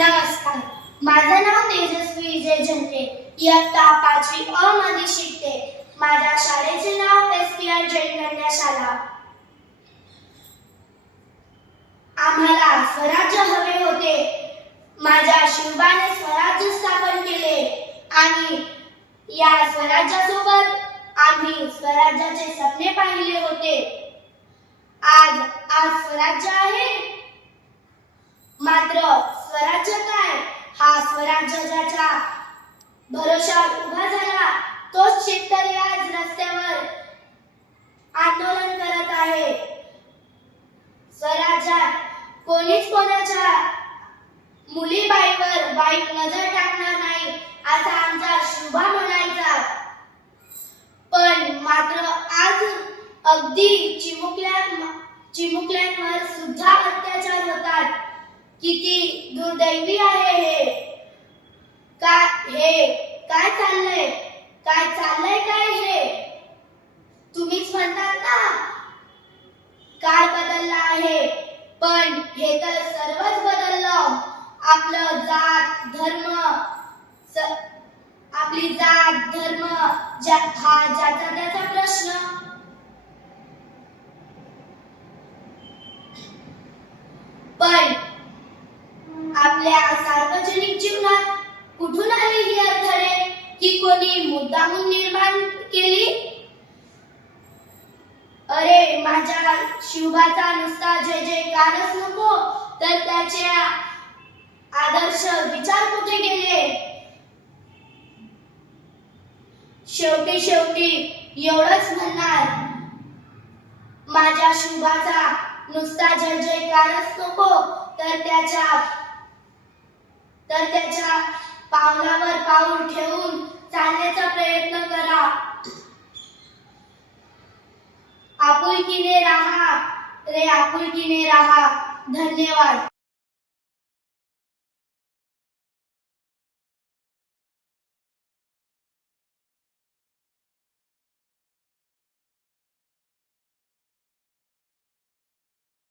नमस्कार माझं नाव तेजस्वी विजय झंडे. इयत्ता पाचवी अ मध्ये शिकते. माझ्या शाळेचे नाव एस पी आर जैन कन्या शाळा आम्हाला स्वराज्य हवे होते. माझ्या शिवबाने स्वराज्य स्थापन केले. आणि या स्वराज्यासोबत आम्ही स्वराज्याचे सपने पाहिले होते. आज आज स्वराज्य आहे. मात्र स्वराज्य काय? हा स्वराज्य ज्याच्या भरोशावर उभा झाला तोच शेतकरी आज रस्त्यावर आंदोलन करत आहे. स्वराज्यात कोणीच कोणाच्या मुलीबाईवर वाईट नजर टाकणार नाही असा आमचा शुभा म्हणायचा. पण मात्र आज अगदी चिमुकल्या चिमुकल्यांवर सुद्धा अत्याचार होतात. किती दुर्दैवी आहे हे? काय हे? काय चाललंय? काय चाललंय काय हे? तुम्हीच म्हणतात ना? काय बदललं आहे? पण हे तर सर्वच बदललं. आपलं जात धर्म स- आपली जात धर्म ज्या हा ज्याचा त्याचा प्रश्न पण आपल्या सार्वजनिक जीवनात कुठून आली ही अडथळे? की कोणी मुद्दामून निर्माण केली? अरे माझ्या शिवबाचा नुसता जय जयकारच नको. तर त्याचे आदर्श विचार कुठे गेले? शेवटी शेवटी एवढंच म्हणणार. माझ्या शुभाचा नुसता जय जयकारच नको. तर त्याच्या तर त्याच्या पावलावर पाऊल ठेवून चालण्याचा प्रयत्न करा. आपुलकीने राहा. रे आपुलकीने राहा. धन्यवाद.